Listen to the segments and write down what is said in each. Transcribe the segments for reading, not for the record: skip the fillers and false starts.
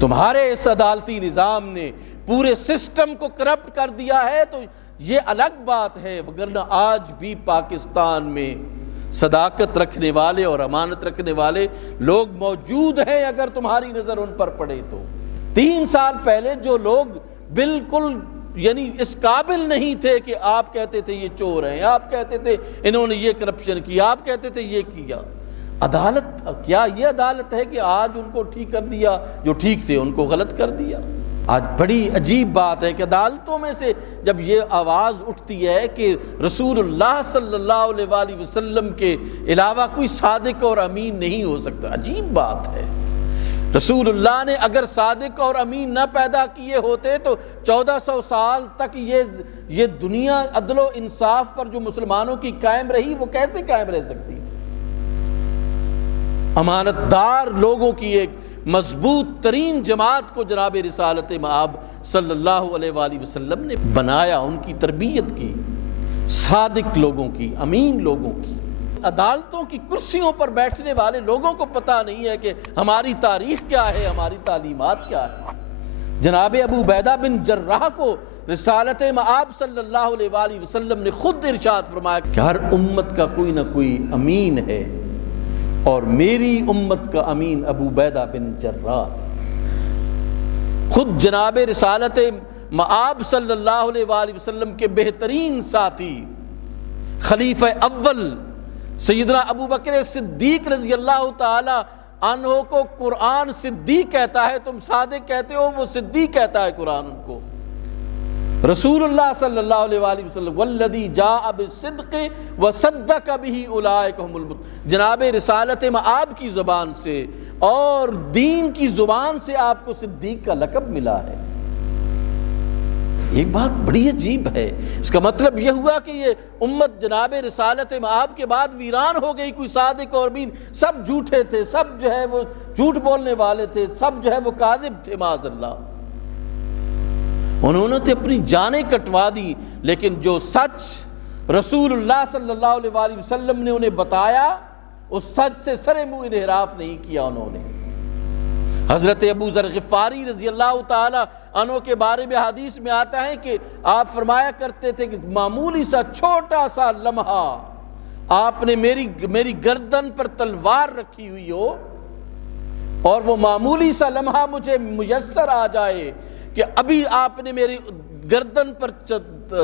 تمہارے اس عدالتی نظام نے پورے سسٹم کو کرپٹ کر دیا ہے تو یہ الگ بات ہے، وگرنہ آج بھی پاکستان میں صداقت رکھنے والے اور امانت رکھنے والے لوگ موجود ہیں اگر تمہاری نظر ان پر پڑے تو۔ 3 سال پہلے جو لوگ بالکل یعنی اس قابل نہیں تھے کہ آپ کہتے تھے یہ چور ہیں، آپ کہتے تھے انہوں نے یہ کرپشن کیا، آپ کہتے تھے یہ کیا، عدالت کیا یہ عدالت ہے کہ آج ان کو ٹھیک کر دیا، جو ٹھیک تھے ان کو غلط کر دیا؟ آج بڑی عجیب بات ہے کہ عدالتوں میں سے جب یہ آواز اٹھتی ہے کہ رسول اللہ صلی اللہ علیہ وآلہ وسلم کے علاوہ کوئی صادق اور امین نہیں ہو سکتا، عجیب بات ہے۔ رسول اللہ نے اگر صادق اور امین نہ پیدا کیے ہوتے تو 1400 سال تک یہ دنیا عدل و انصاف پر جو مسلمانوں کی قائم رہی وہ کیسے قائم رہ سکتی تھی؟ امانت دار لوگوں کی ایک مضبوط ترین جماعت کو جناب رسالت مآب صلی اللہ علیہ وآلہ وسلم نے بنایا، ان کی تربیت کی، صادق لوگوں کی، امین لوگوں کی۔ عدالتوں کی کرسیوں پر بیٹھنے والے لوگوں کو پتہ نہیں ہے کہ ہماری تاریخ کیا ہے، ہماری تعلیمات کیا ہے۔ جناب ابو عبیدہ بن جراح کو رسالت مآب صلی اللہ علیہ وآلہ وسلم نے خود ارشاد فرمایا کہ ہر امت کا کوئی نہ کوئی امین ہے اور میری امت کا امین ابو عبیدہ بن جراح۔ خود جناب رسالت مآب صلی اللہ علیہ وآلہ وسلم کے بہترین ساتھی خلیفہ اول سیدنا ابو بکر صدیق رضی اللہ تعالی عنہ کو قرآن صدیق کہتا ہے، تم صادق کہتے ہو، وہ صدیق کہتا ہے قرآن کو۔ رسول اللہ صلی اللہ علیہ وآلہ وسلم والذی جاء بالصدق وصدق به اولئک هم المتقون، جناب رسالت مآب کی زبان سے اور دین کی زبان سے آپ کو صدیق کا لقب ملا ہے۔ ایک بات بڑی عجیب ہے، اس کا مطلب یہ ہوا کہ یہ امت جناب رسالت مآب کے بعد ویران ہو گئی، کوئی صادق اور امین سب جھوٹے تھے، سب جو ہے وہ جھوٹ بولنے والے تھے، سب جو ہے وہ کاذب تھے معاذ اللہ۔ انہوں نے اپنی جانیں کٹوا دی، لیکن جو سچ رسول اللہ صلی اللہ علیہ وآلہ وسلم نے انہیں بتایا اس سچ سے سرے منہ انحراف نہیں کیا انہوں نے۔ حضرت ابو ذر غفاری رضی اللہ تعالی عنہ کے بارے میں حدیث میں آتا ہے کہ آپ فرمایا کرتے تھے کہ معمولی سا چھوٹا سا لمحہ آپ نے میری گردن پر تلوار رکھی ہوئی ہو اور وہ معمولی سا لمحہ مجھے میسر آ جائے کہ ابھی آپ نے میری گردن پر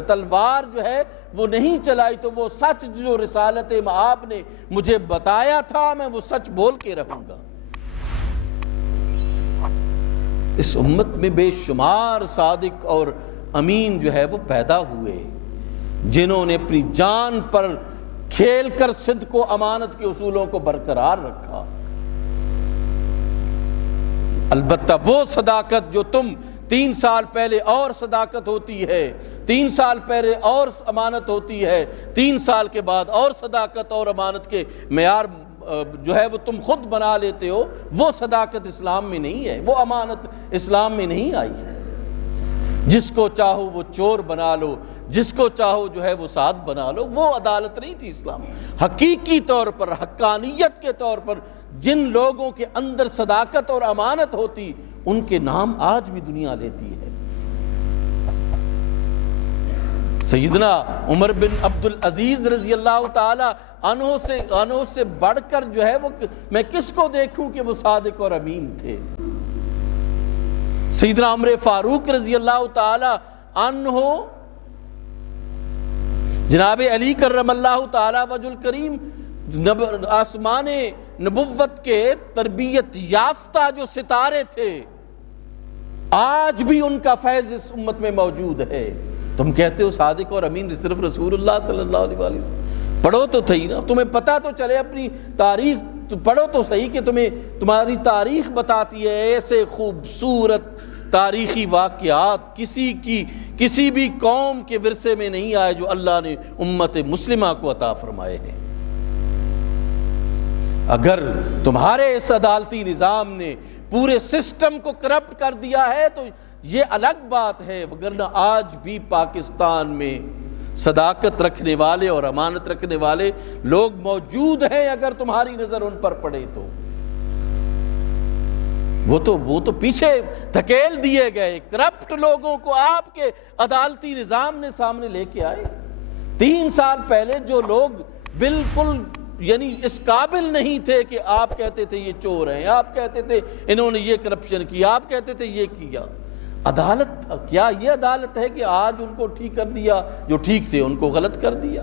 تلوار جو ہے وہ نہیں چلائی تو وہ سچ جو رسالت مآب نے مجھے بتایا تھا میں وہ سچ بول کے رہوں گا۔ اس امت میں بے شمار صادق اور امین جو ہے وہ پیدا ہوئے جنہوں نے اپنی جان پر کھیل کر صدق و امانت کے اصولوں کو برقرار رکھا۔ البتہ وہ صداقت جو تم 3 سال پہلے اور صداقت ہوتی ہے، 3 سال پہلے اور امانت ہوتی ہے، 3 سال کے بعد اور صداقت اور امانت کے معیار جو ہے وہ تم خود بنا لیتے ہو، وہ صداقت اسلام میں نہیں ہے، وہ امانت اسلام میں نہیں آئی ہے۔ جس کو چاہو وہ چور بنا لو، جس کو چاہو جو ہے وہ سعد بنا لو، وہ عدالت نہیں تھی اسلام۔ حقیقی طور پر حقانیت کے طور پر جن لوگوں کے اندر صداقت اور امانت ہوتی ان کے نام آج بھی دنیا لیتی ہے۔ سیدنا عمر بن عبد العزیز رضی اللہ تعالی عنہ سے بڑھ کر جو ہے وہ میں کس کو دیکھوں کہ وہ صادق اور امین تھے۔ سیدنا عمر فاروق رضی اللہ تعالی عنہ جناب علی کرم اللہ تعالی وجہ الکریم آسمان نبوت کے تربیت یافتہ جو ستارے تھے، آج بھی ان کا فیض اس امت میں موجود ہے۔ تم کہتے ہو صادق اور امین صرف رسول اللہ صلی اللہ علیہ وسلم، پڑھو تو صحیح نا، تمہیں پتہ تو چلے اپنی تاریخ، پڑھو تو صحیح کہ تمہاری تاریخ بتاتی ہے ایسے خوبصورت تاریخی واقعات کسی بھی قوم کے ورثے میں نہیں آئے جو اللہ نے امت مسلمہ کو عطا فرمائے ہیں۔ اگر تمہارے اس عدالتی نظام نے پورے سسٹم کو کرپٹ کر دیا ہے تو یہ الگ بات ہے، وگرنہ آج بھی پاکستان میں صداقت رکھنے والے اور امانت رکھنے والے لوگ موجود ہیں اگر تمہاری نظر ان پر پڑے تو۔ وہ تو پیچھے دھکیل دیے گئے، کرپٹ لوگوں کو آپ کے عدالتی نظام نے سامنے لے کے آئے۔ 3 سال پہلے جو لوگ بالکل یعنی اس قابل نہیں تھے کہ آپ کہتے تھے یہ چور ہیں، آپ کہتے تھے انہوں نے یہ کرپشن کیا، آپ کہتے تھے یہ کیا، عدالت کیا یہ عدالت ہے کہ آج ان کو ٹھیک کر دیا، جو ٹھیک تھے ان کو غلط کر دیا؟